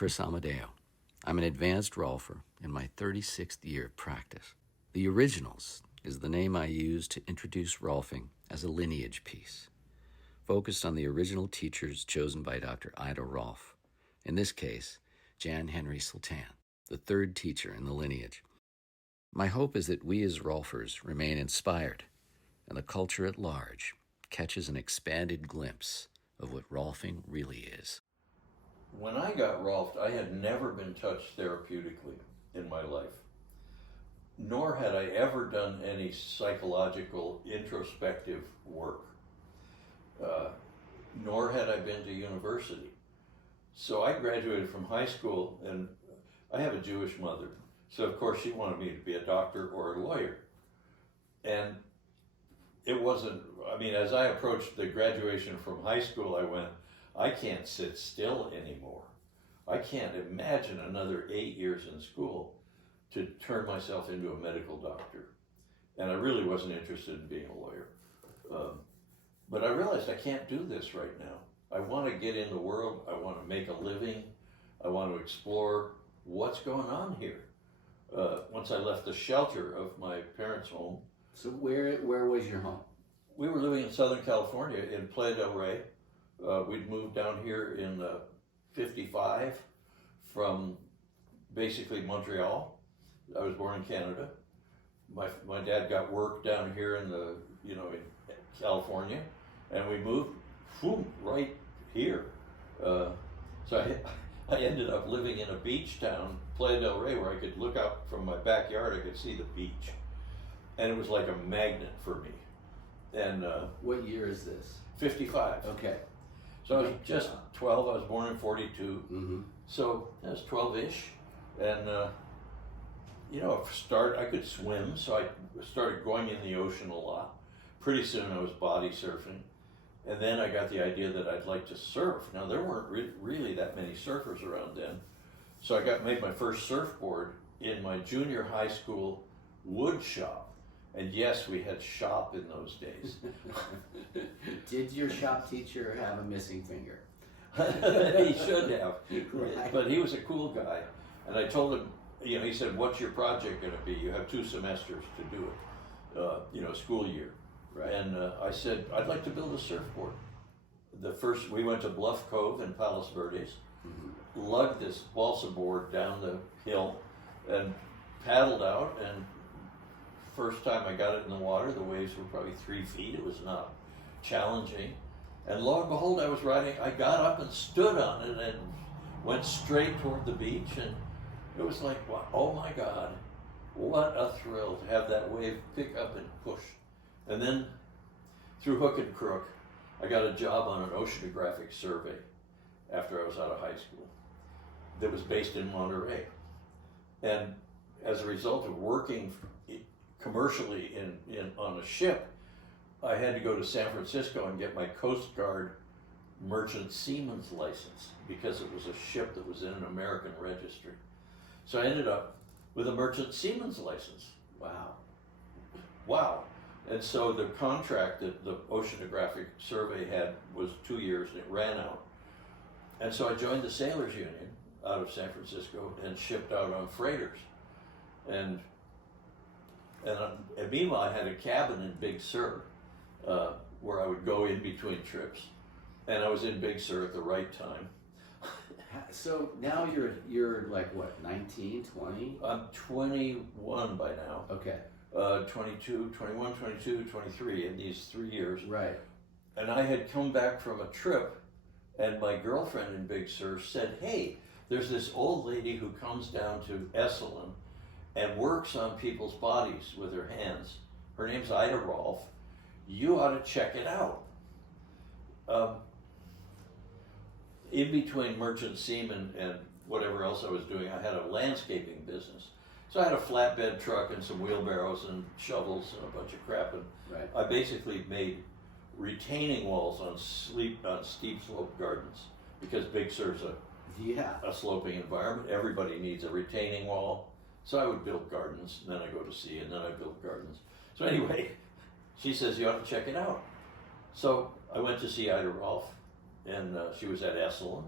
Chris Amodeo. I'm an Advanced Rolfer in my 36th year of practice. The Originals is the name I use to introduce Rolfing as a lineage piece, focused on the original teachers chosen by Dr. Ida Rolf, in this case, Jan Sultan, the third teacher in the lineage. My hope is that we as Rolfers remain inspired and the culture at large catches an expanded glimpse of what Rolfing really is. When I got Rolfed, I had never been touched therapeutically in my life, nor had I ever done any psychological introspective work, nor had I been to university. So I graduated from high school, and I have a Jewish mother, so of course she wanted me to be a doctor or a lawyer. And it wasn't, as I approached the graduation from high school, I went, I can't sit still anymore. I can't imagine another 8 years in school to turn myself into a medical doctor. And I really wasn't interested in being a lawyer. But I realized I can't do this right now. I want to get in the world. I want to make a living. I want to explore what's going on here. Once I left the shelter of my parents' home. So where was your home? We were living in Southern California in Playa del Rey. We'd moved down here in 55 from basically Montreal. I was born in Canada. My dad got work down here in California, and we moved right here. So I ended up living in a beach town, Playa del Rey, where I could look out from my backyard. I could see the beach, and it was like a magnet for me. And what year is this? 55. Okay. So I was just 12. I was born in 42. Mm-hmm. So I was 12-ish. And, I could swim. So I started going in the ocean a lot. Pretty soon I was body surfing. And then I got the idea that I'd like to surf. Now, there weren't really that many surfers around then. So I made my first surfboard in my junior high school wood shop. And yes, we had shop in those days. Did your shop teacher have a missing finger? He should have. Right. But he was a cool guy. And I told him, he said, what's your project going to be? You have 2 semesters to do it, school year. Right. And I said, I'd like to build a surfboard. We went to Bluff Cove in Palos Verdes, lugged this balsa board down the hill and paddled out, and first time I got it in the water, the waves were probably 3 feet. It was not challenging. And lo and behold, I got up and stood on it and went straight toward the beach. And it was like, wow, oh my God, what a thrill to have that wave pick up and push. And then through hook and crook, I got a job on an oceanographic survey after I was out of high school that was based in Monterey. And as a result of working commercially on a ship, I had to go to San Francisco and get my Coast Guard merchant seaman's license because it was a ship that was in an American registry. So I ended up with a merchant seaman's license. Wow. And so the contract that the oceanographic survey had was 2 years, and it ran out. And so I joined the Sailors Union out of San Francisco and shipped out on freighters. And meanwhile, I had a cabin in Big Sur where I would go in between trips. And I was in Big Sur at the right time. So now you're like what, 19, 20? I'm 21 by now. Okay. 22, 21, 22, 23 in these 3 years. Right. And I had come back from a trip, and my girlfriend in Big Sur said, hey, there's this old lady who comes down to Esalen and works on people's bodies with her hands. Her name's Ida Rolf. You ought to check it out. In between merchant seaman and whatever else I was doing, I had a landscaping business. So I had a flatbed truck and some wheelbarrows and shovels and a bunch of crap. And right. I basically made retaining walls on steep slope gardens because Big Sur's a sloping environment. Everybody needs a retaining wall. So I would build gardens, and then I go to sea, and then I build gardens. So anyway, she says, you ought to check it out. So I went to see Ida Rolf, and she was at Esalen.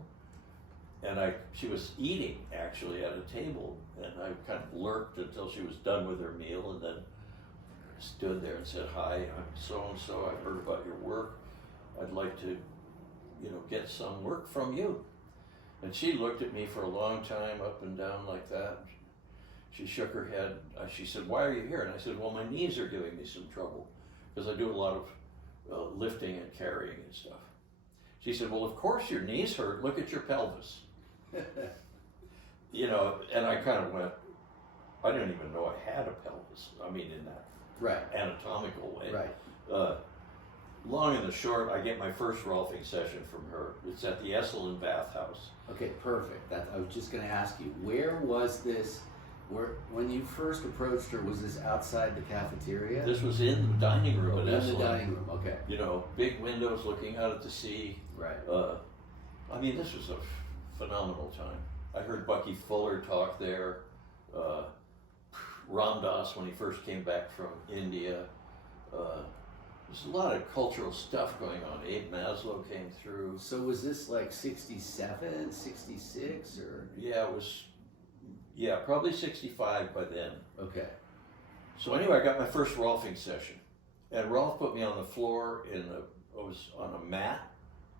she was eating actually at a table, and I kind of lurked until she was done with her meal, and then stood there and said, "Hi, I'm so and so. I've heard about your work. I'd like to, get some work from you." And she looked at me for a long time, up and down like that. She shook her head. She said, "Why are you here?" And I said, "Well, my knees are giving me some trouble because I do a lot of lifting and carrying and stuff." She said, "Well, of course your knees hurt. Look at your pelvis." And I kind of went, I didn't even know I had a pelvis. I mean, in that anatomical way. Right. Long and the short, I get my first Rolfing session from her. It's at the Esalen bathhouse. Okay, perfect. I was just going to ask you, where was this? When you first approached her, was this outside the cafeteria? This was in the dining room at Esalen. In the dining room, okay. Big windows looking out at the sea. Right. I mean, this was a phenomenal time. I heard Bucky Fuller talk there. Ram Dass, when he first came back from India. There's a lot of cultural stuff going on. Abe Maslow came through. So was this like 67, 66, or? Yeah, it was, probably 65 by then. Okay. So anyway, I got my first Rolfing session. And Rolf put me on the floor I was on a mat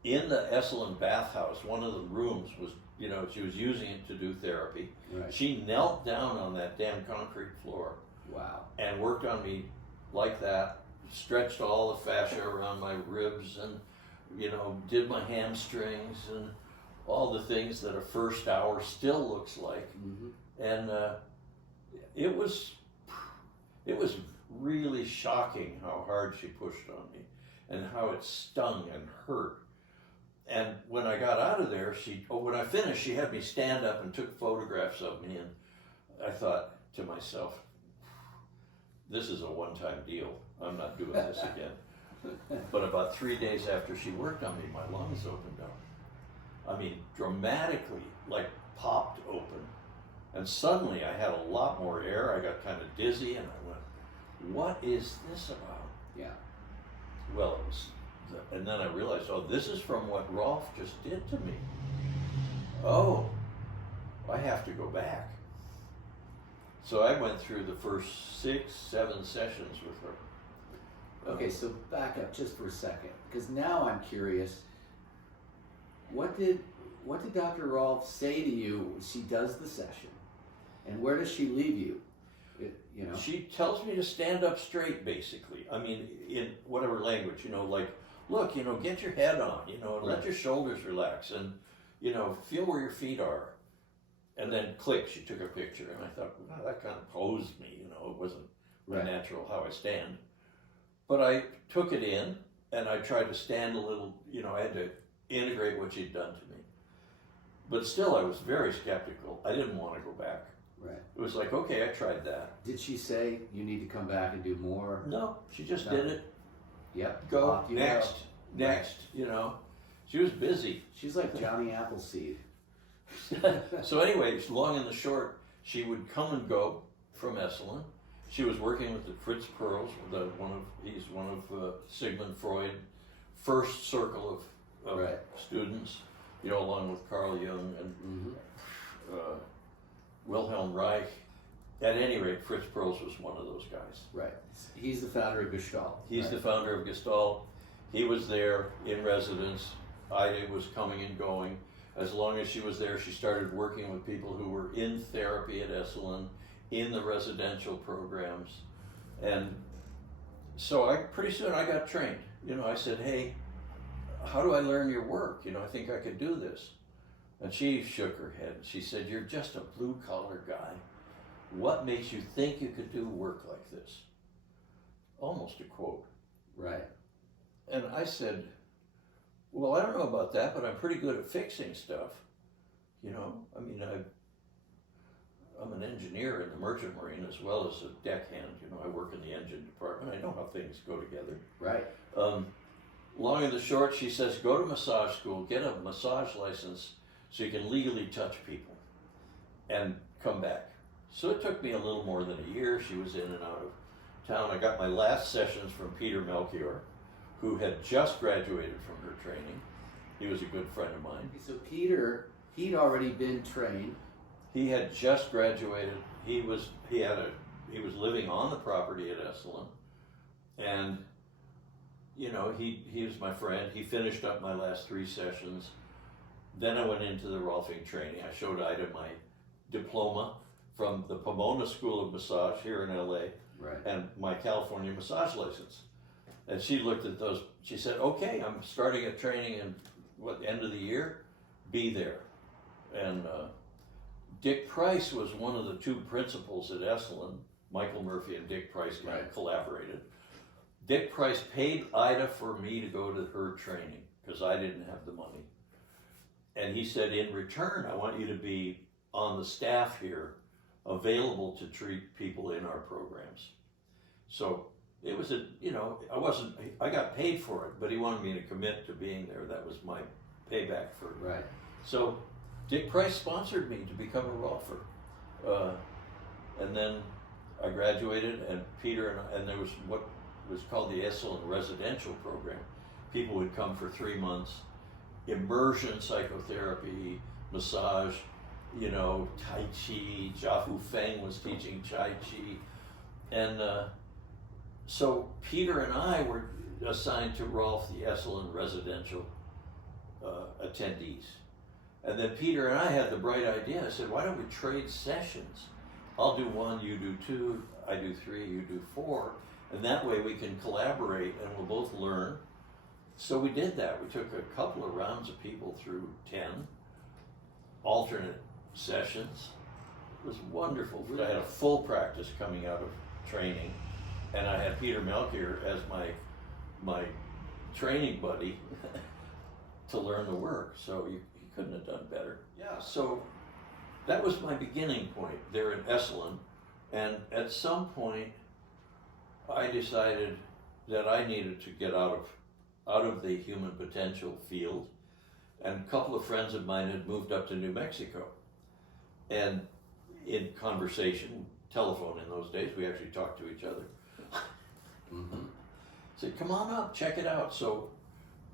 in the Esalen bathhouse. One of the rooms was, she was using it to do therapy. Right. She knelt down on that damn concrete floor. Wow. And worked on me like that, stretched all the fascia around my ribs and, did my hamstrings and all the things that a first hour still looks like. Mm-hmm. And it was really shocking how hard she pushed on me and how it stung and hurt. And when I got out of there, when I finished, she had me stand up and took photographs of me, and I thought to myself, this is a one-time deal. I'm not doing this again. But about 3 days after she worked on me, my lungs opened up. I mean, dramatically, like popped open. And suddenly I had a lot more air. I got kind of dizzy, and I went, what is this about? Yeah. Well, it was, and then I realized, this is from what Rolf just did to me. Oh, I have to go back. So I went through the first 6, 7 sessions with her. Okay, so back up just for a second, because now I'm curious. What did Dr. Rolf say to you when she does the session, and where does she leave you? She tells me to stand up straight, basically. I mean, in whatever language, like, look, get your head on, and let your shoulders relax, and feel where your feet are. And then click, she took a picture, and I thought, wow, that kind of posed me, it wasn't natural how I stand. But I took it in, and I tried to stand a little, I had to integrate what she'd done to me. But still, I was very skeptical. I didn't want to go back. Right. It was like, okay, I tried that. Did she say you need to come back and do more? No, she just did it. Yep. Go, next, She was busy. She's like Johnny Appleseed. So anyway, long and the short, she would come and go from Esalen. She was working with the Fritz Perls, he's one of Sigmund Freud's first circle of students, along with Carl Jung and Wilhelm Reich. At any rate, Fritz Perls was one of those guys. Right. He's the founder of Gestalt. He's the founder of Gestalt. He was there in residence. Ida was coming and going. As long as she was there, she started working with people who were in therapy at Esalen, in the residential programs. And so pretty soon I got trained. I said, hey, how do I learn your work? I think I could do this. And she shook her head. She said, you're just a blue-collar guy. What makes you think you could do work like this? Almost a quote. Right. And I said, well, I don't know about that, but I'm pretty good at fixing stuff. I mean, I'm an engineer in the merchant marine as well as a deckhand. I work in the engine department. I know how things go together. Right. Long and the short, she says, go to massage school, get a massage license so you can legally touch people, and come back. So it took me a little more than a year. She was in and out of town. I got my last sessions from Peter Melchior, who had just graduated from her training. He was a good friend of mine. So Peter He'd already been trained. He had just graduated. He was living on the property at Esalen, and he was my friend. He finished up my last 3 sessions. Then I went into the Rolfing training. I showed Ida my diploma from the Pomona School of Massage here in LA, Right. and my California massage license. And she looked at those. She said, "Okay, I'm starting a training in end of the year. Be there." And Dick Price was one of the 2 principals at Esalen. Michael Murphy and Dick Price kind of collaborated. Dick Price paid Ida for me to go to her training because I didn't have the money. And he said, in return, I want you to be on the staff here, available to treat people in our programs. So it was I got paid for it, but he wanted me to commit to being there. That was my payback for it. Right. So Dick Price sponsored me to become a Rolfer. And then I graduated, and Peter and there was what was called the Esalen residential program. People would come for 3 months, immersion psychotherapy, massage, Tai Chi. Jia Fu Feng was teaching Tai Chi. And so Peter and I were assigned to Rolf the Esalen residential attendees. And then Peter and I had the bright idea. I said, why don't we trade sessions? I'll do 1, you do 2, I do 3, you do 4. And that way we can collaborate and we'll both learn. So we did that. We took a couple of rounds of people through 10 alternate sessions. It was wonderful. I had a full practice coming out of training, and I had Peter Melchior as my training buddy to learn the work. So you couldn't have done better. Yeah. So that was my beginning point there in Esalen, and at some point I decided that I needed to get out of the human potential field, and a couple of friends of mine had moved up to New Mexico, and in conversation, telephone in those days, we actually talked to each other. Mm-hmm. Said, come on up, check it out. So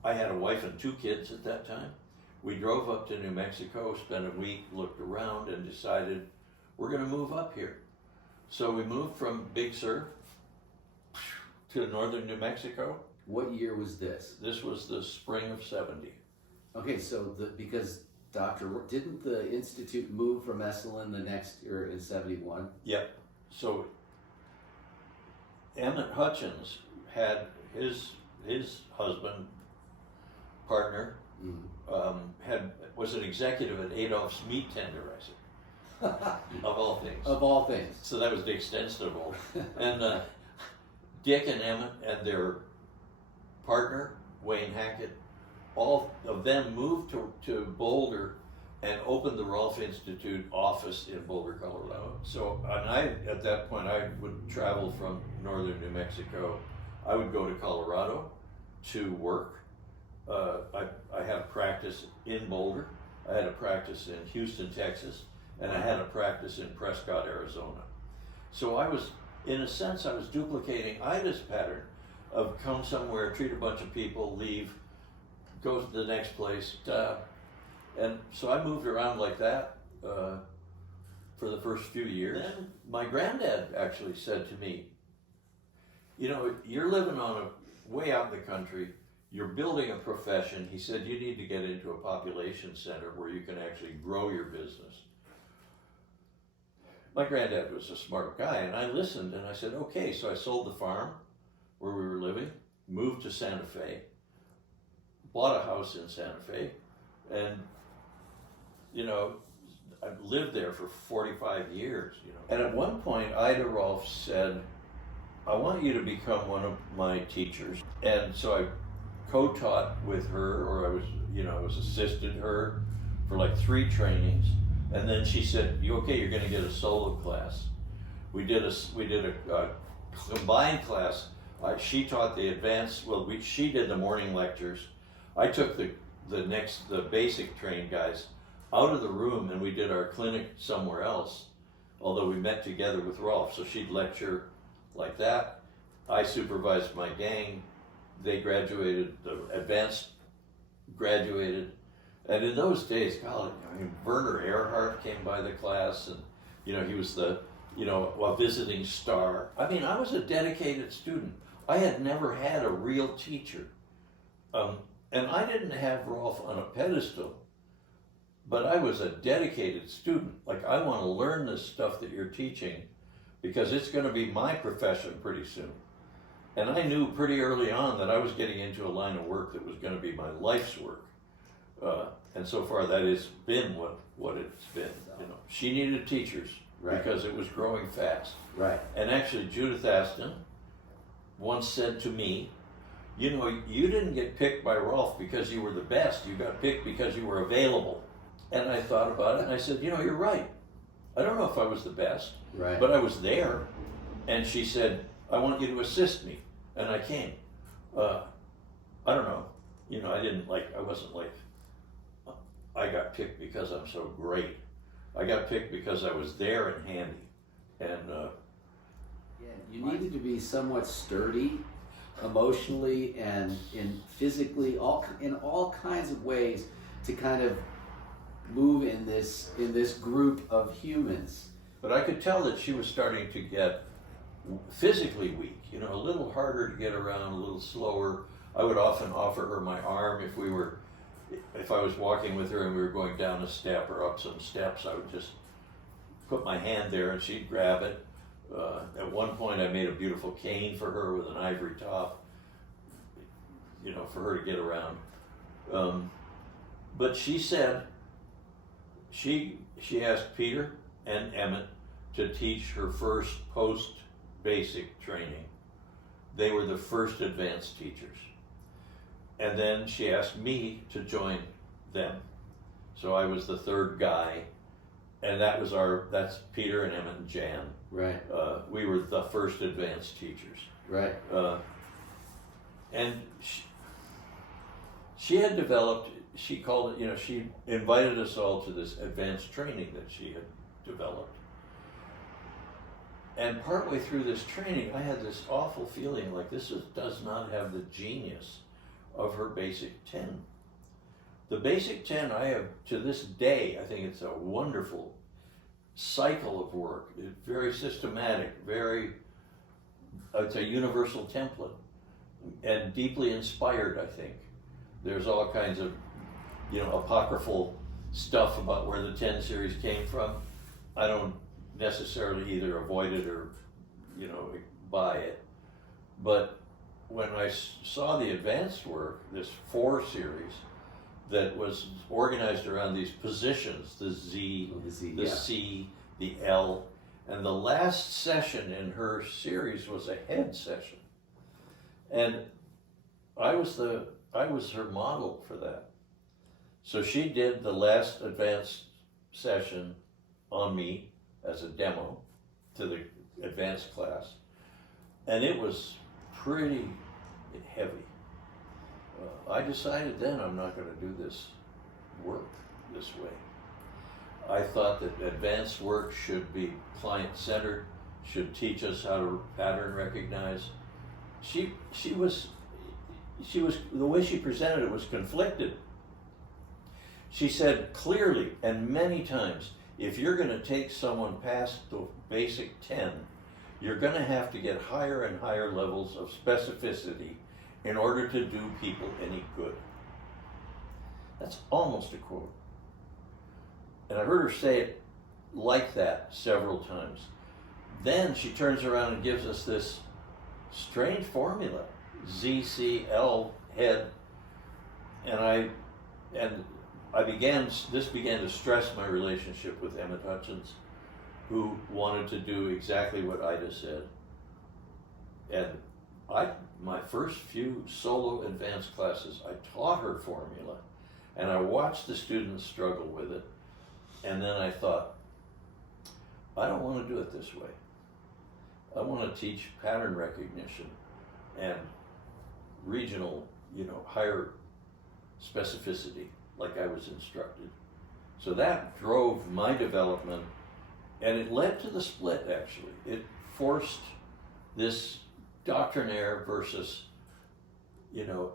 I had a wife and 2 kids at that time. We drove up to New Mexico, spent a week, looked around, and decided we're going to move up here. So we moved from Big Sur to northern New Mexico. What year was this? This was the spring of 70. Okay, so because didn't the Institute move from Esalen the next year in 71? Yep. So Emmett Hutchins had his husband, partner, was an executive at Adolph's Meat Tenderizer, of all things. Of all things. So that was Dick Stenstable. And Dick and Emmett and their partner, Wayne Hackett, all of them moved to Boulder and opened the Rolf Institute office in Boulder, Colorado. So, at that point, I would travel from northern New Mexico. I would go to Colorado to work. I had a practice in Boulder. I had a practice in Houston, Texas, and I had a practice in Prescott, Arizona. So I was duplicating Ida's pattern of come somewhere, treat a bunch of people, leave, go to the next place, and so I moved around like that for the first few years. Then my granddad actually said to me, you're living way out in the country, you're building a profession. He said, you need to get into a population center where you can actually grow your business. My granddad was a smart guy, and I listened, and I said, okay. So I sold the farm where we were living, moved to Santa Fe, bought a house in Santa Fe, and I've lived there for 45 years. And at one point, Ida Rolf said, I want you to become one of my teachers. And so I co-taught with her, or I was assisted her for like 3 trainings. And then she said, you're going to get a solo class. We did a combined class. She taught the advanced, she did the morning lectures. I took the basic trained guys out of the room, and we did our clinic somewhere else, although we met together with Rolf. So she'd lecture like that. I supervised my gang. They graduated, the advanced graduated, And in those days, golly, I mean, Werner Erhard came by the class, and he was the a visiting star. I mean, I was a dedicated student. I had never had a real teacher, and I didn't have Rolf on a pedestal, but I was a dedicated student. Like, I want to learn this stuff that you're teaching, because it's going to be my profession pretty soon. And I knew pretty early on that I was getting into a line of work that was going to be my life's work. And so far, that has been what it's been. She needed teachers, right, because it was growing fast. Right. And actually, Judith Aston once said to me, you didn't get picked by Rolf because you were the best. You got picked because you were available. And I thought about it, and I said, you're right. I don't know if I was the best, right, but I was there. And she said, I want you to assist me. And I came. I don't know. I wasn't like, I got picked because I'm so great. I got picked because I was there and handy. And you needed to be somewhat sturdy, emotionally and physically, in all kinds of ways, to kind of move in this group of humans. But I could tell that she was starting to get physically weak, a little harder to get around, a little slower. I would often offer her my arm if I was walking with her and we were going down a step or up some steps. I would just put my hand there and she'd grab it. At one point I made a beautiful cane for her with an ivory top, for her to get around. But she said she asked Peter and Emmett to teach her first post-basic training. They were the first advanced teachers. And then she asked me to join them. So I was the third guy, and that's Peter and Emmett and Jan. Right. We were the first advanced teachers. Right. And she had developed, she called it, she invited us all to this advanced training that she had developed. And partway through this training, I had this awful feeling like this does not have the genius of her basic 10. The basic 10, I have, to this day, I think it's a wonderful cycle of work. It's very systematic, it's a universal template, and deeply inspired, I think. There's all kinds of, apocryphal stuff about where the 10 series came from. I don't necessarily either avoid it or, buy it. But when I saw the advanced work, this 4 series that was organized around these positions, the Z, the C, the L, and the last session in her series was a head session. And I was her model for that. So she did the last advanced session on me as a demo to the advanced class, and it was pretty heavy. I decided then I'm not going to do this work this way. I thought that advanced work should be client-centered, should teach us how to pattern recognize. She was, the way she presented it was conflicted. She said clearly and many times, if you're going to take someone past the basic 10, you're going to have to get higher and higher levels of specificity in order to do people any good. That's almost a quote. And I heard her say it like that several times. Then she turns around and gives us this strange formula, ZCL head, and this began to stress my relationship with Emmett Hutchins, who wanted to do exactly what Ida said. And my first few solo advanced classes, I taught her formula, and I watched the students struggle with it, and then I thought, I don't want to do it this way. I want to teach pattern recognition and regional, higher specificity, like I was instructed. So that drove my development, and it led to the split, actually. It forced this doctrinaire versus,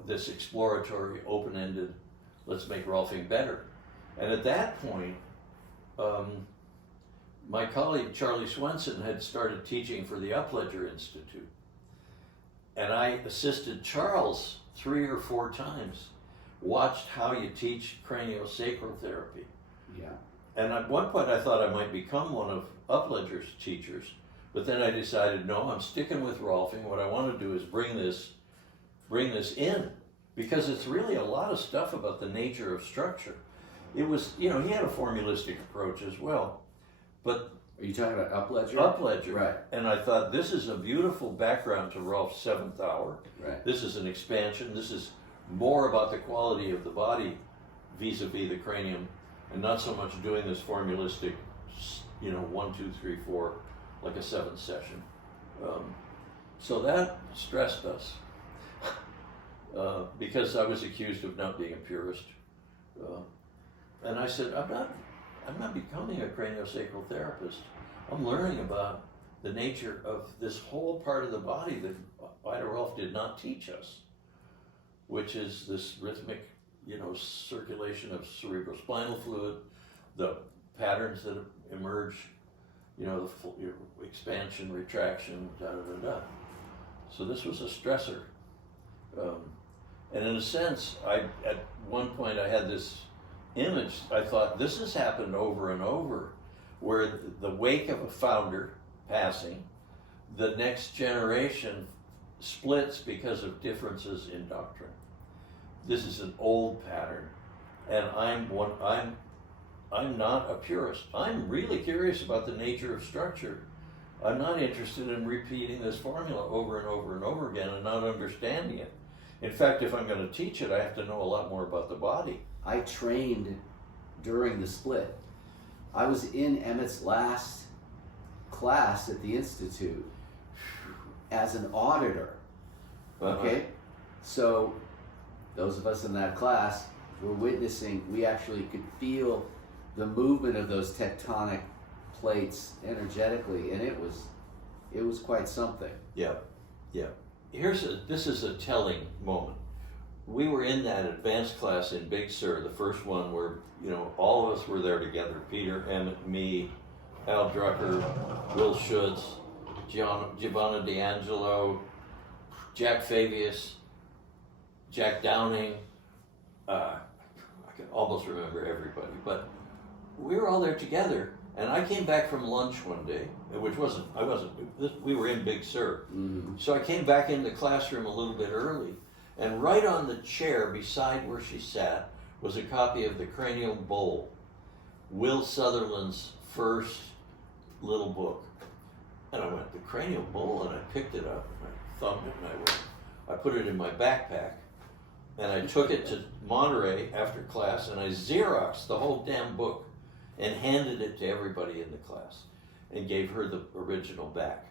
this exploratory, open-ended let's make Rolfing better. And at that point, my colleague Charlie Swenson had started teaching for the Upledger Institute. And I assisted Charles 3 or 4 times, watched how you teach craniosacral therapy. Yeah. And at one point I thought I might become one of Upledger's teachers, but then I decided, no, I'm sticking with Rolfing. What I want to do is bring this in, because it's really a lot of stuff about the nature of structure. It was, he had a formulistic approach as well, but Are you talking about Upledger? Upledger. Right. And I thought, this is a beautiful background to Rolf's 7th hour. Right. This is an expansion. This is more about the quality of the body vis-a-vis the cranium, and not so much doing this formulistic, 1, 2, 3, 4, like a 7th session. So that stressed us, because I was accused of not being a purist. And I said, I'm not becoming a craniosacral therapist. I'm learning about the nature of this whole part of the body that Ida Rolf did not teach us, which is this rhythmic, circulation of cerebrospinal fluid, the patterns that emerge, the expansion, retraction, So this was a stressor. And in a sense, at one point I had this image. I thought, this has happened over and over, where the wake of a founder passing, the next generation splits because of differences in doctrine. This is an old pattern, and I'm not a purist. I'm really curious about the nature of structure. I'm not interested in repeating this formula over and over and over again and not understanding it. In fact, if I'm going to teach it, I have to know a lot more about the body. I trained during the split. I was in Emmett's last class at the Institute as an auditor. Okay? So those of us in that class were witnessing, we actually could feel the movement of those tectonic plates energetically, and it was quite something. Yeah. This is a telling moment. We were in that advanced class in Big Sur, the first one where, all of us were there together. Peter, Emmett, me, Al Drucker, Will Schutz, Giovanna D'Angelo, Jack Fabius, Jack Downing. I can almost remember everybody, but we were all there together. And I came back from lunch one day, we were in Big Sur. Mm-hmm. So I came back into the classroom a little bit early, and right on the chair beside where she sat was a copy of The Cranial Bowl, Will Sutherland's first little book. And I went, The Cranial Bowl, and I picked it up, and I thumbed it, and I put it in my backpack, and I took it to Monterey after class, and I Xeroxed the whole damn book and handed it to everybody in the class and gave her the original back.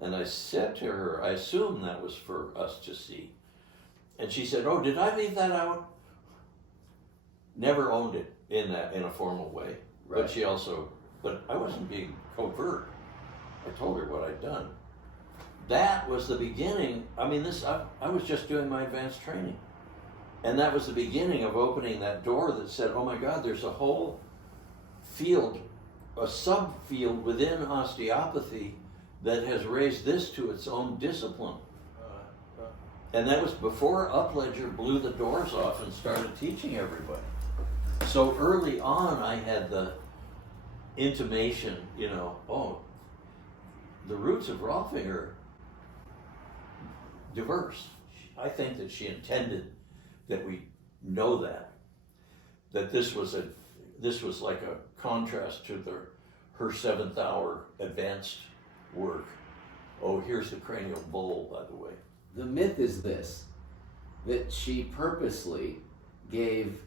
And I said to her, I assume that was for us to see. And she said, oh, did I leave that out? Never owned it in a formal way. Right. But I wasn't being covert. I told her what I'd done. That was the beginning. I was just doing my advanced training. And that was the beginning of opening that door that said, oh my God, there's a whole field, a subfield within osteopathy that has raised this to its own discipline. And that was before Upledger blew the doors off and started teaching everybody. So early on, I had the intimation, the roots of Rolfing are diverse. I think that she intended that we know that this was like a contrast to her 7th hour advanced work. Oh, here's the cranial bowl, by the way. The myth is this, that she purposely gave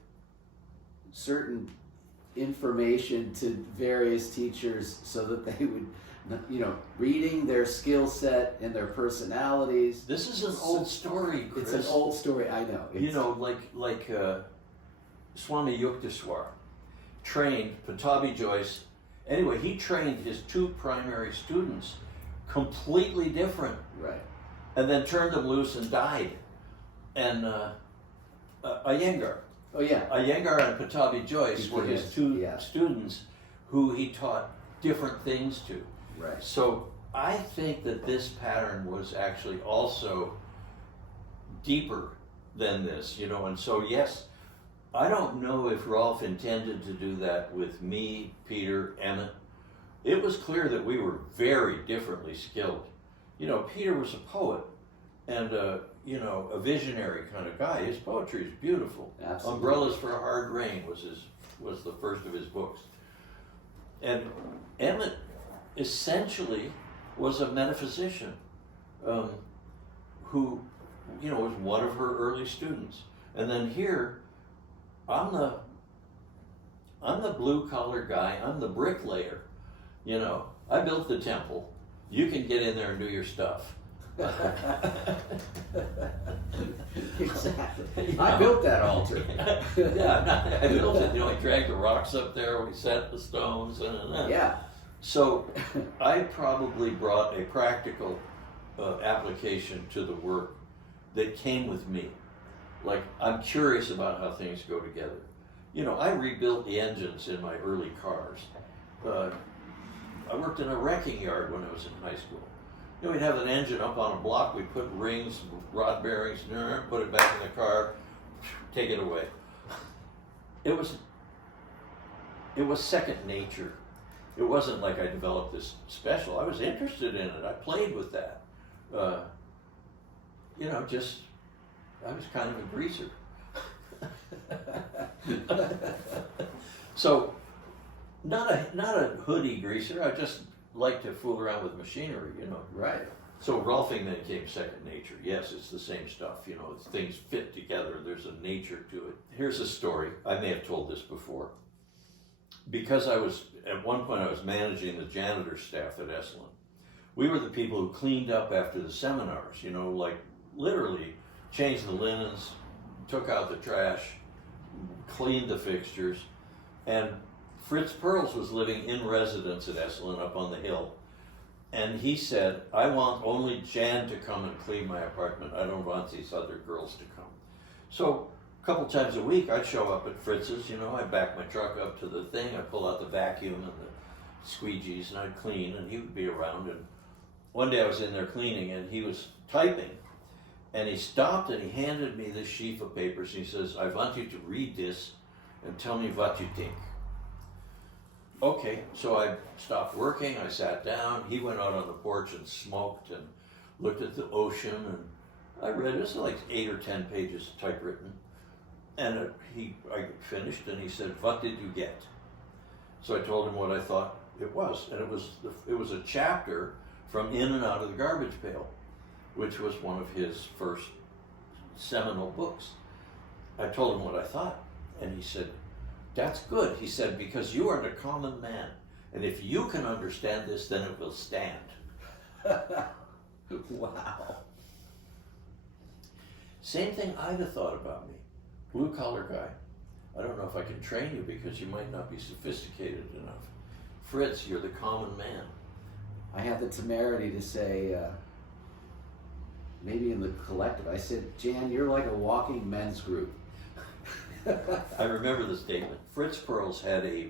certain information to various teachers so that they would, reading their skill set and their personalities. This is an old story, Chris. It's an old story, I know. Like Swami Yukteswar trained Patabi Joyce. Anyway, he trained his 2 primary students completely different. Right. And then turned them loose and died. And Iyengar. Oh yeah. Iyengar and Patabi Joyce were his two students who he taught different things to. Right. So I think that this pattern was actually also deeper than this, you know, and so yes, I don't know if Rolf intended to do that with me, Peter, Emmett. It was clear that we were very differently skilled. You know, Peter was a poet and you know, a visionary kind of guy. His poetry is beautiful. Absolutely. Umbrellas for a Hard Rain was the first of his books. And Emmett essentially was a metaphysician who, you know, was one of her early students. And then here, I'm the blue collar guy. I'm the bricklayer. You know, I built the temple. You can get in there and do your stuff. Exactly. You I know? built that altar. Yeah, I built it. You know, I dragged the rocks up there. We set the stones. Yeah. So I probably brought a practical application to the work that came with me. Like, I'm curious about how things go together. You know, I rebuilt the engines in my early cars. I worked in a wrecking yard when I was in high school. You know, we'd have an engine up on a block, we'd put rings, rod bearings, put it back in the car, take it away. It was second nature. It wasn't like I developed this special. I was interested in it. I played with that. You know, just, I was kind of a greaser. So, not a hoodie greaser. I just like to fool around with machinery, you know. Right. So Rolfing then came second nature. Yes, it's the same stuff, you know, things fit together, there's a nature to it. Here's a story, I may have told this before. Because at one point I was managing the janitor staff at Esalen. We were the people who cleaned up after the seminars, you know, like literally changed the linens, took out the trash, cleaned the fixtures, and Fritz Perls was living in residence at Esalen up on the hill. And he said, I want only Jan to come and clean my apartment. I don't want these other girls to come. So a couple times a week, I'd show up at Fritz's, you know, I'd back my truck up to the thing, I'd pull out the vacuum and the squeegees, and I'd clean, and he would be around. And one day I was in there cleaning, and he was typing. And he stopped and he handed me this sheaf of papers. And he says, I want you to read this and tell me what you think. Okay, so I stopped working, I sat down, he went out on the porch and smoked and looked at the ocean, and I read it. It was like 8 or 10 pages typewritten. And I finished, and he said, what did you get? So I told him what I thought it was, and it was a chapter from In and Out of the Garbage Pail, which was one of his first seminal books. I told him what I thought, and he said, that's good. He said, because you are the common man, and if you can understand this, then it will stand. Wow. Same thing Ida thought about me. Blue collar guy. I don't know if I can train you because you might not be sophisticated enough. Fritz, you're the common man. I had the temerity to say, maybe in the collective, I said, Jan, you're like a walking men's group. I remember the statement. Fritz Perls had a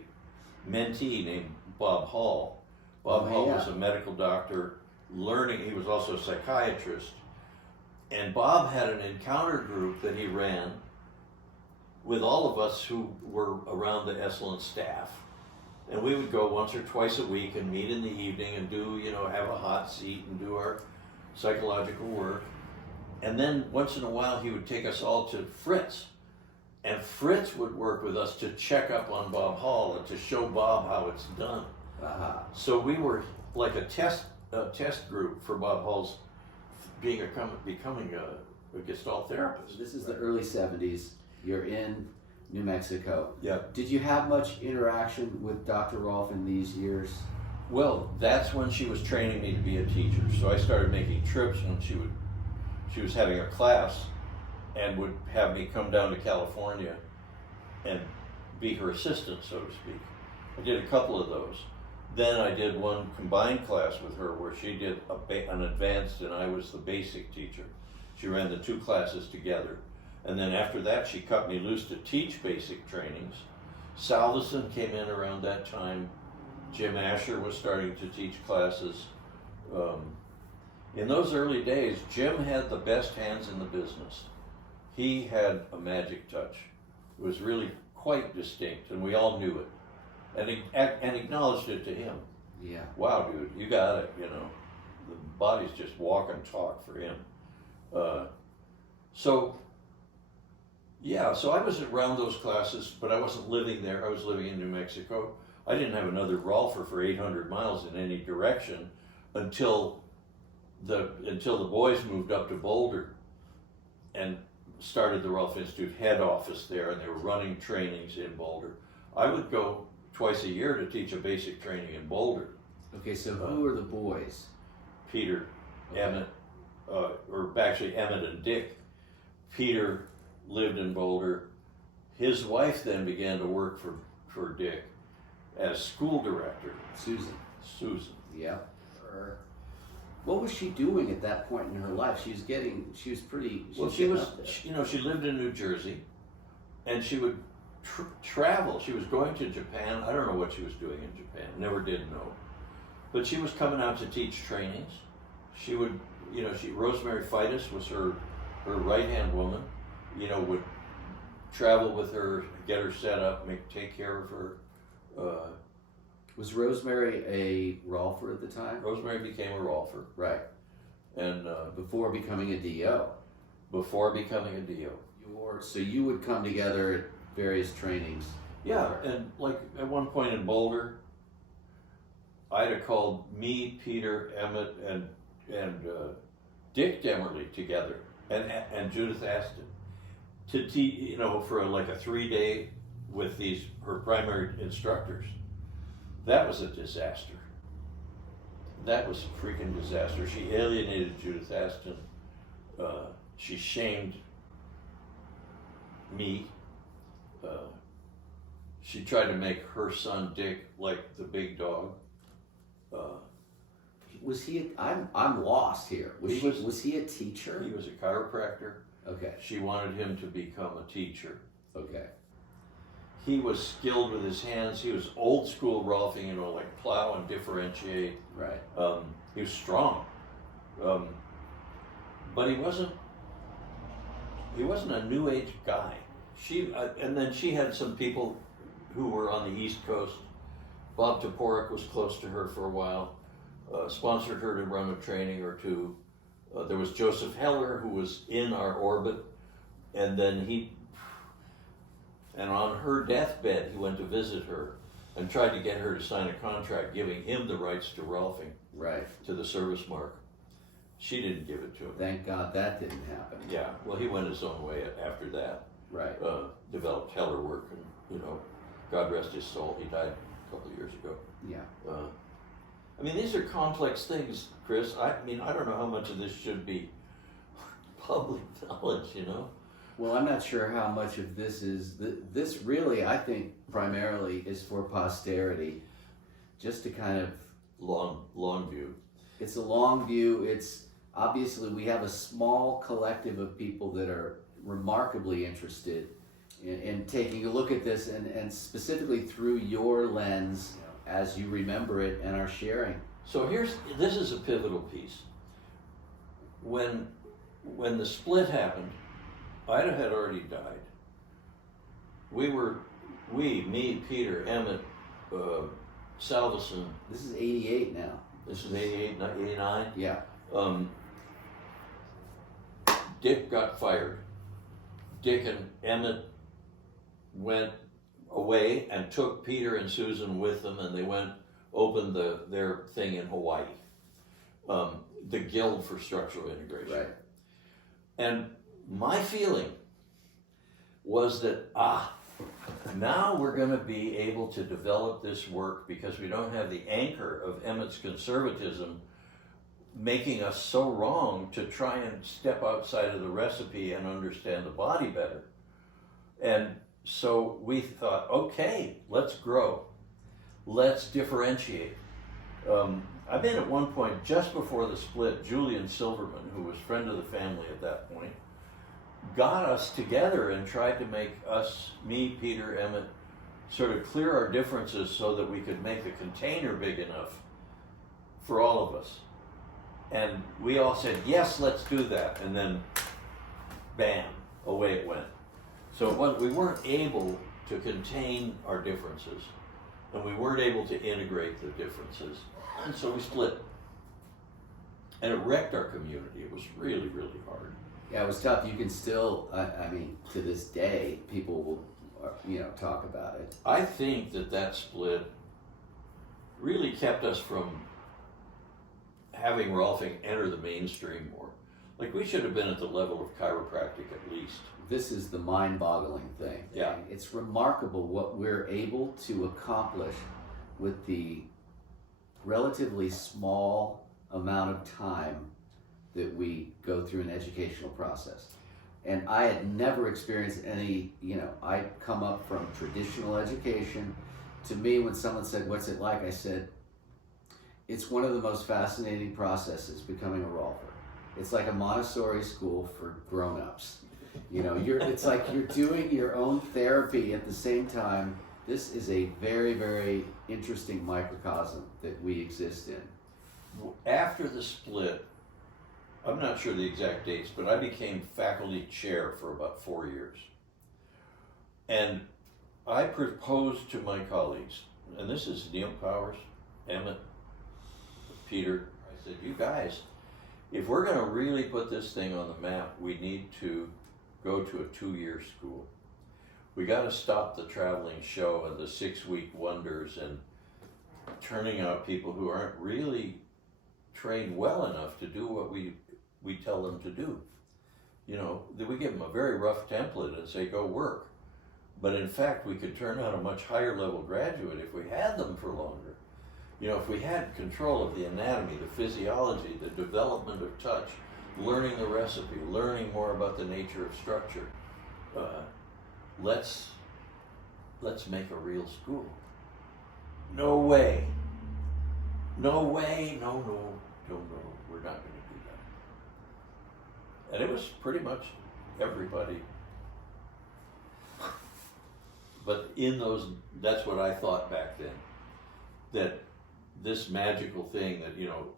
mentee named Bob Hall. Bob Hall was a medical doctor learning, he was also a psychiatrist. And Bob had an encounter group that he ran with all of us who were around the Esalen staff. And we would go once or twice a week and meet in the evening and do, you know, have a hot seat and do our psychological work. And then once in a while he would take us all to Fritz. And Fritz would work with us to check up on Bob Hall and to show Bob how it's done. So we were like a test group for Bob Hall's becoming a Gestalt therapist. This is the early 70s. You're in New Mexico. Yeah. Did you have much interaction with Dr. Rolf in these years? Well, that's when she was training me to be a teacher. So I started making trips when she was having a class and would have me come down to California and be her assistant, so to speak. I did a couple of those. Then I did one combined class with her where she did an advanced and I was the basic teacher. She ran the two classes together. And then after that, she cut me loose to teach basic trainings. Salveson came in around that time. Jim Asher was starting to teach classes. In those early days, Jim had the best hands in the business. He had a magic touch. It was really quite distinct, and we all knew it, and acknowledged it to him. Yeah. Wow, dude, you got it. You know, the body's just walk and talk for him. So I was around those classes, but I wasn't living there. I was living in New Mexico. I didn't have another Rolfer for 800 miles in any direction until the boys moved up to Boulder and started the Rolf Institute head office there, and they were running trainings in Boulder. I would go twice a year to teach a basic training in Boulder. Okay, so who are the boys? Peter, Okay. Emmett, or actually Emmett and Dick. Peter lived in Boulder. His wife then began to work for Dick as school director. Susan. Yeah. What was she doing at that point in her life? She was She lived in New Jersey, and she would travel. She was going to Japan. I don't know what she was doing in Japan. Never did know. But she was coming out to teach trainings. She would, Rosemary Fidus was her right-hand woman, would travel with her, get her set up, take care of her. Was Rosemary a Rolfer at the time? Rosemary became a Rolfer. Right. And before becoming a DO. So you would come together at various trainings. Yeah, and like at one point in Boulder, Ida called me, Peter, Emmett, and Dick Demerly together, and Judith Aston, to teach, for like a 3-day with her primary instructors. That was a disaster. That was a freaking disaster. She alienated Judith Aston. She shamed me. She tried to make her son Dick like the big dog. Was he? I'm lost here. Was he a teacher? He was a chiropractor. Okay. She wanted him to become a teacher. Okay. He was skilled with his hands. He was old school Rolfing, like plow and differentiate. Right. He was strong, but he wasn't a new age guy. And then she had some people who were on the East Coast. Bob Toporek was close to her for a while, sponsored her to run a training or two. There was Joseph Heller, who was in our orbit, and then on her deathbed, he went to visit her and tried to get her to sign a contract giving him the rights to Rolfing, right, to the service mark. She didn't give it to him. Thank God that didn't happen. Yeah, well, he went his own way after that. Right. Developed Heller work, and God rest his soul. He died a couple of years ago. Yeah. These are complex things, Chris. I don't know how much of this should be public knowledge, Well, I'm not sure how much of this is. This really, I think, primarily is for posterity, just to kind of long view. It's a long view. It's obviously we have a small collective of people that are remarkably interested in taking a look at this, and specifically through your lens as you remember it and are sharing. So this is a pivotal piece. When the split happened, Ida had already died. Me, Peter, Emmett, Salveson. This is 88 now. This is 88, 89. Yeah. Dick got fired. Dick and Emmett went away and took Peter and Susan with them, and they opened their thing in Hawaii, the Guild for Structural Integration. Right. And my feeling was that, now we're going to be able to develop this work because we don't have the anchor of Emmett's conservatism making us so wrong to try and step outside of the recipe and understand the body better. And so we thought, okay, let's grow. Let's differentiate. I've been at one point, just before the split, Julian Silverman, who was friend of the family at that point, got us together and tried to make us, me, Peter, Emmett, sort of clear our differences so that we could make the container big enough for all of us. And we all said, yes, let's do that. And then, bam, away it went. So we weren't able to contain our differences, and we weren't able to integrate the differences. And so we split. And it wrecked our community. It was really, really hard. Yeah, it was tough. You can still, I mean, to this day, people will, talk about it. I think that split really kept us from having Rolfing enter the mainstream more. Like, we should have been at the level of chiropractic at least. This is the mind-boggling thing. Yeah. It's remarkable what we're able to accomplish with the relatively small amount of time that we go through an educational process. And I had never experienced any, I come up from traditional education. To me, when someone said, what's it like? I said, it's one of the most fascinating processes, becoming a Rolfer. It's like a Montessori school for grown-ups. It's like you're doing your own therapy at the same time. This is a very, very interesting microcosm that we exist in. After the split, I'm not sure the exact dates, but I became faculty chair for about 4 years. And I proposed to my colleagues, and this is Neil Powers, Emmett, Peter, I said, you guys, if we're going to really put this thing on the map, we need to go to a 2-year school. We got to stop the traveling show and the 6-week wonders and turning out people who aren't really trained well enough to do what we tell them to do. That we give them a very rough template and say, go work. But in fact, we could turn out a much higher level graduate if we had them for longer. If we had control of the anatomy, the physiology, the development of touch, learning the recipe, learning more about the nature of structure, let's make a real school. No way. No way. No, we're not going to do that. And it was pretty much everybody. But that's what I thought back then. That this magical thing that,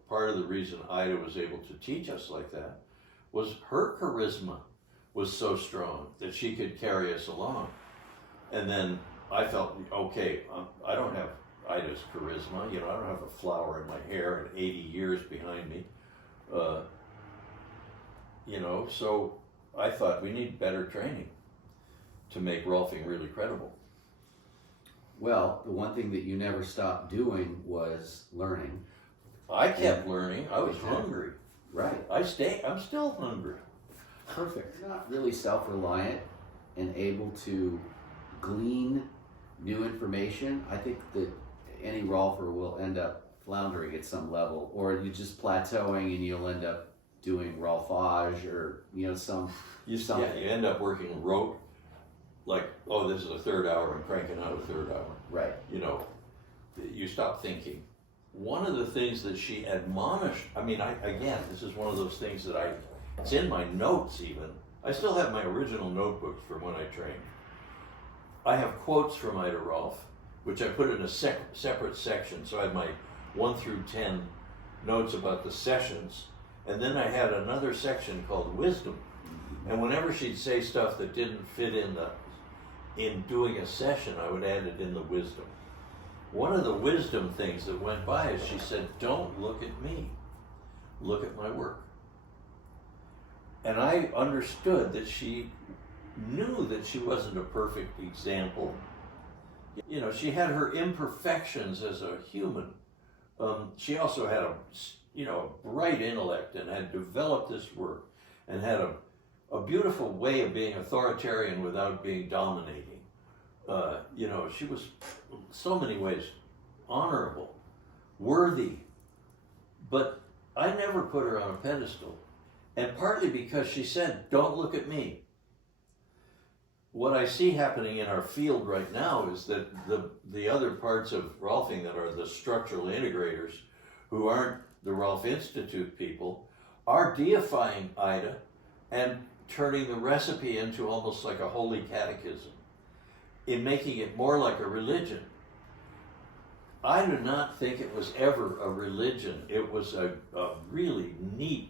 part of the reason Ida was able to teach us like that was her charisma was so strong that she could carry us along. And then I felt, okay, I don't have Ida's charisma, I don't have a flower in my hair and 80 years behind me. So I thought we need better training to make Rolfing really credible. Well, the one thing that you never stopped doing was learning. I kept learning. I was hungry. Right. I'm still hungry. Perfect. You're not really self-reliant and able to glean new information. I think that any Rolfer will end up floundering at some level, or you just plateauing and you'll end up doing Rolfage or something. Yeah, you end up working rote. Like, oh, this is a third hour, I'm cranking out a third hour. Right. You stop thinking. One of the things that she admonished, this is one of those things that it's in my notes even. I still have my original notebooks from when I trained. I have quotes from Ida Rolf, which I put in a separate section. So I had my 1 through 10 notes about the sessions, and then I had another section called wisdom. And whenever she'd say stuff that didn't fit in doing a session, I would add it in the wisdom. One of the wisdom things that went by is she said, don't look at me, look at my work. And I understood that she knew that she wasn't a perfect example. She had her imperfections as a human. She also had a bright intellect and had developed this work and had a beautiful way of being authoritarian without being dominating. She was in so many ways honorable, worthy, but I never put her on a pedestal. And partly because she said, don't look at me. What I see happening in our field right now is that the other parts of Rolfing that are the structural integrators, who aren't the Rolf Institute people, are deifying Ida and turning the recipe into almost like a holy catechism, in making it more like a religion. I do not think it was ever a religion. It was a really neat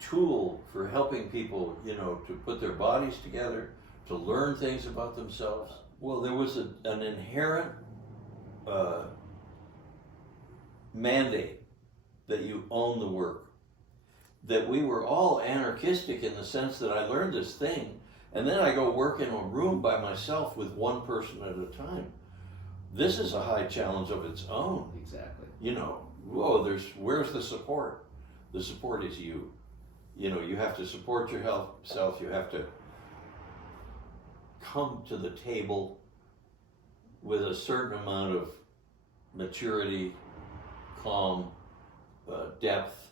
tool for helping people, you know, to put their bodies together, to learn things about themselves. Well, there was an inherent mandate that you own the work. That we were all anarchistic in the sense that I learned this thing, and then I go work in a room by myself with one person at a time. This is a high challenge of its own. Exactly. You know, whoa, where's the support? The support is you. You know, you have to support yourself. You have to come to the table with a certain amount of maturity, calm, depth,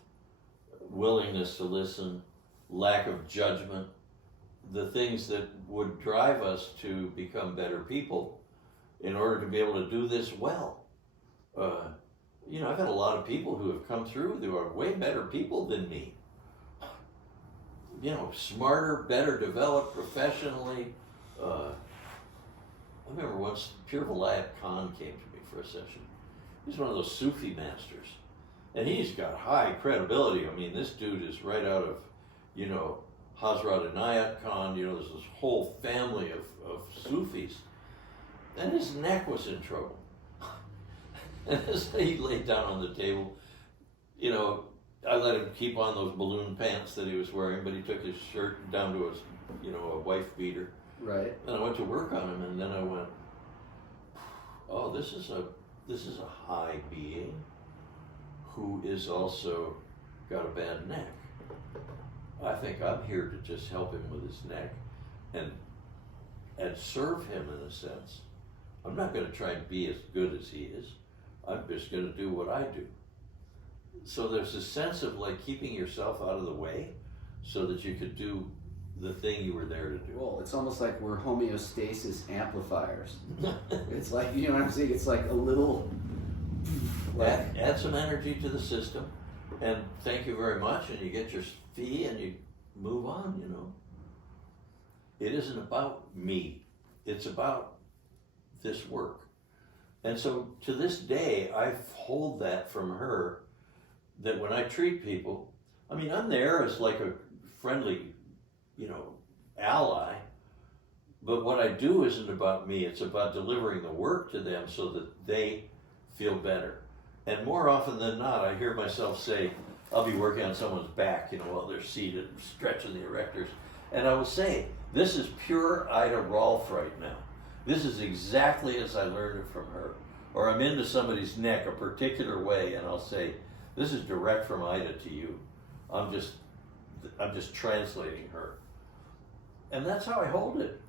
willingness to listen, lack of judgment, the things that would drive us to become better people in order to be able to do this well. You know, I've had a lot of people who have come through who are way better people than me. You know, smarter, better developed professionally. I remember once Pir Vilayat Khan came to me for a session. He's one of those Sufi masters. And he's got high credibility. I mean, this dude is right out of, you know, Hazrat Inayat Khan. You know, there's this whole family of Sufis. And his neck was in trouble. And as he laid down on the table, you know, I let him keep on those balloon pants that he was wearing, but he took his shirt down to his, you know, a wife beater. Right. And I went to work on him, and then I went, oh, this is a high being who is also got a bad neck. I think I'm here to just help him with his neck and serve him in a sense. I'm not going to try and be as good as he is. I'm just going to do what I do. So there's a sense of like keeping yourself out of the way so that you could do the thing you were there to do. Well, it's almost like we're homeostasis amplifiers. It's like, you know what I'm saying? It's like a little... Add some energy to the system, and thank you very much, and you get your fee, and you move on, you know. It isn't about me. It's about this work. And so to this day, I hold that from her, that when I treat people, I mean, I'm there as like a friendly, you know, ally, but what I do isn't about me. It's about delivering the work to them so that they feel better. And more often than not, I hear myself say, I'll be working on someone's back, you know, while they're seated, stretching the erectors. And I will say, this is pure Ida Rolf right now. This is exactly as I learned it from her. Or I'm into somebody's neck a particular way, and I'll say, this is direct from Ida to you. I'm just translating her. And that's how I hold it.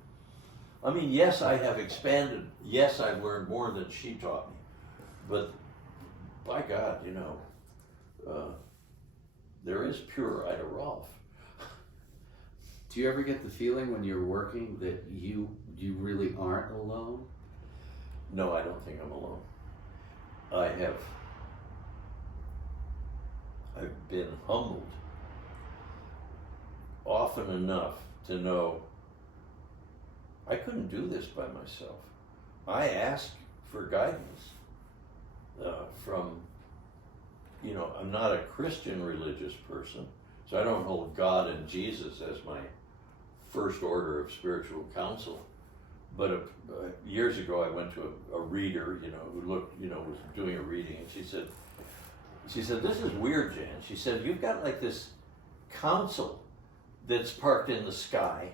I mean, yes, I have expanded. Yes, I've learned more than she taught me. But by God, you know, there is pure Ida Rolf. Do you ever get the feeling when you're working that you really aren't alone? No, I don't think I'm alone. I've been humbled often enough to know I couldn't do this by myself. I ask for guidance from, you know, I'm not a Christian religious person, so I don't hold God and Jesus as my first order of spiritual counsel. But years ago, I went to a reader, you know, who looked, you know, was doing a reading, and she said, this is weird, Jan. She said, you've got like this council that's parked in the sky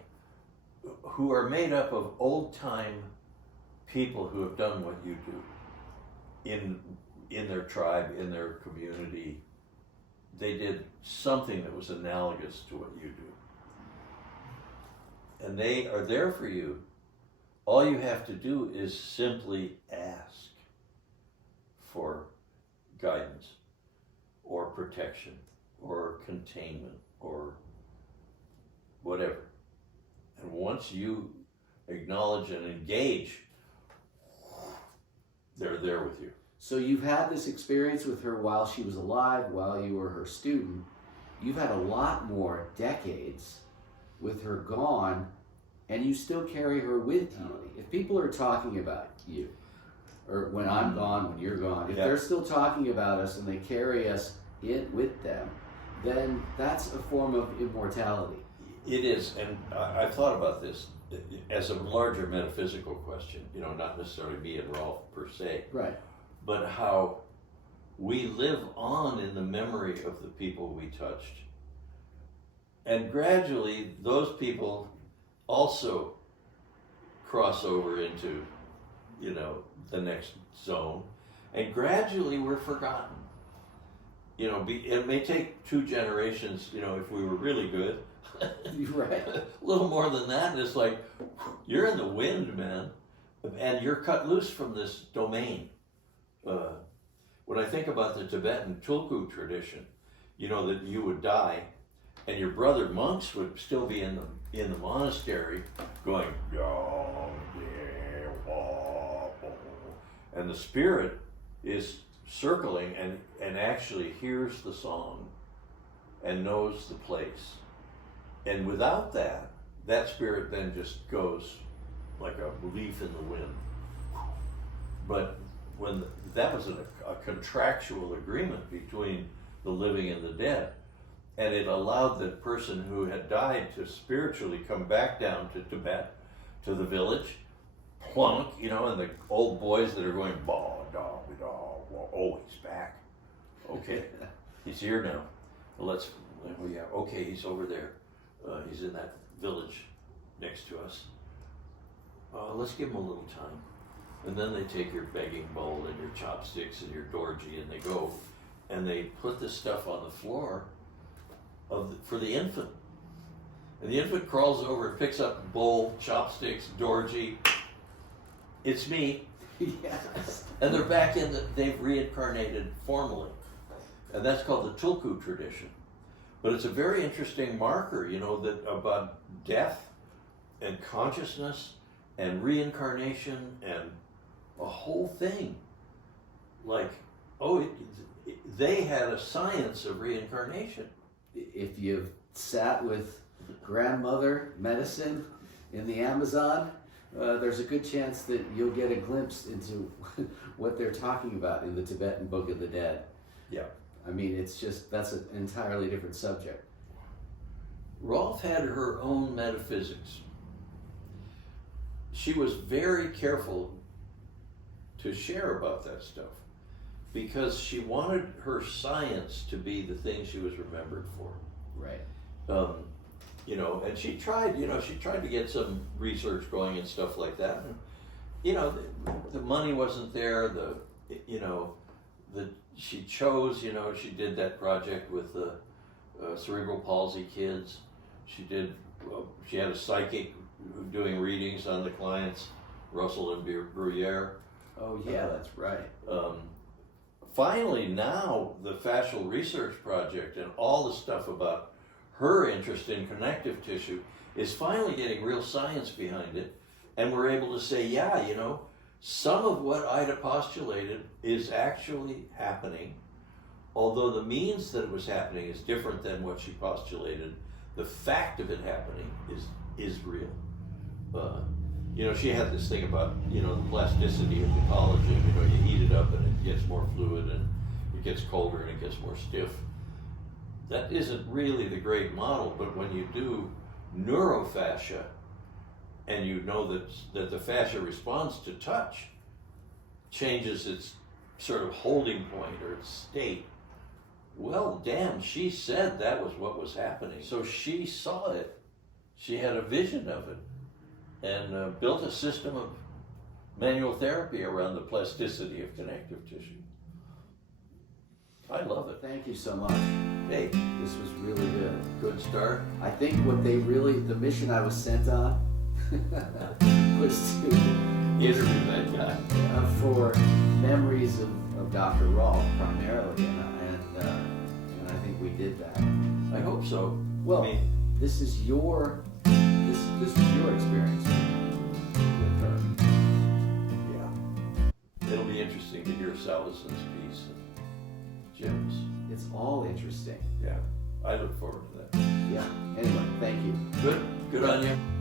who are made up of old-time people who have done what you do in their tribe, in their community. They did something that was analogous to what you do. And they are there for you. All you have to do is simply ask for guidance or protection or containment or whatever. And once you acknowledge and engage, they're there with you. So you've had this experience with her while she was alive, while you were her student. You've had a lot more decades with her gone, and you still carry her with you. If people are talking about you, or when I'm gone, when you're gone, if they're still talking about us and they carry us in with them, then that's a form of immortality. It is, and I've thought about this as a larger metaphysical question, you know, not necessarily me and Rolf per se, Right. but how we live on in the memory of the people we touched. And gradually, those people also cross over into, you know, the next zone, and gradually we're forgotten. You know, it may take 2 generations, you know, if we were really good. Right. A little more than that, and it's like, you're in the wind, man, and you're cut loose from this domain. When I think about the Tibetan Tulku tradition, you know, that you would die, and your brother monks would still be in the monastery going, and the spirit is circling and actually hears the song and knows the place. And without that, that spirit then just goes like a leaf in the wind. But when that was a contractual agreement between the living and the dead, and it allowed the person who had died to spiritually come back down to Tibet, to the village, plunk, you know, and the old boys that are going, ba, da, da, oh, he's back. Okay, he's here now. Well, okay, he's over there. He's in that village next to us. Let's give him a little time. And then they take your begging bowl and your chopsticks and your dorji, and they go and they put the stuff on the floor for the infant. And the infant crawls over and picks up bowl, chopsticks, dorji. It's me. Yes. And they're back they've reincarnated formally. And that's called the Tulku tradition. But it's a very interesting marker, you know, that about death and consciousness and reincarnation and a whole thing. Like, they had a science of reincarnation. If you've sat with grandmother medicine in the Amazon, there's a good chance that you'll get a glimpse into what they're talking about in the Tibetan Book of the Dead. Yeah. I mean, that's an entirely different subject. Rolf had her own metaphysics. She was very careful to share about that stuff because she wanted her science to be the thing she was remembered for. Right. You know, and she tried to get some research going and stuff like that. And, you know, the money wasn't there. She chose, you know, she did that project with the cerebral palsy kids. She had a psychic doing readings on the clients, Russell and Bruyere. Oh yeah, that's right. Finally, now the Fascial Research Project and all the stuff about her interest in connective tissue is finally getting real science behind it, and we're able to say, yeah, you know, some of what Ida postulated is actually happening, although the means that it was happening is different than what she postulated. The fact of it happening is real. You know, she had this thing about, you know, the plasticity of the collagen. You know, you heat it up and it gets more fluid, and it gets colder and it gets more stiff. That isn't really the great model, but when you do neurofascia, and you know that the fascia responds to touch, changes its sort of holding point or its state. Well, damn, she said that was what was happening. So she saw it. She had a vision of it and built a system of manual therapy around the plasticity of connective tissue. I love it. Thank you so much. Hey, This was really good. good start. I think the mission I was sent on was to Interview that guy. for memories of Dr. Rolf primarily, and I think we did that. I hope so. Well, I mean, this is your experience with her. yeah. It'll be interesting to hear Salison's piece and Jim's. It's all interesting. Yeah. I look forward to that. Yeah. Anyway, thank you. Good on you.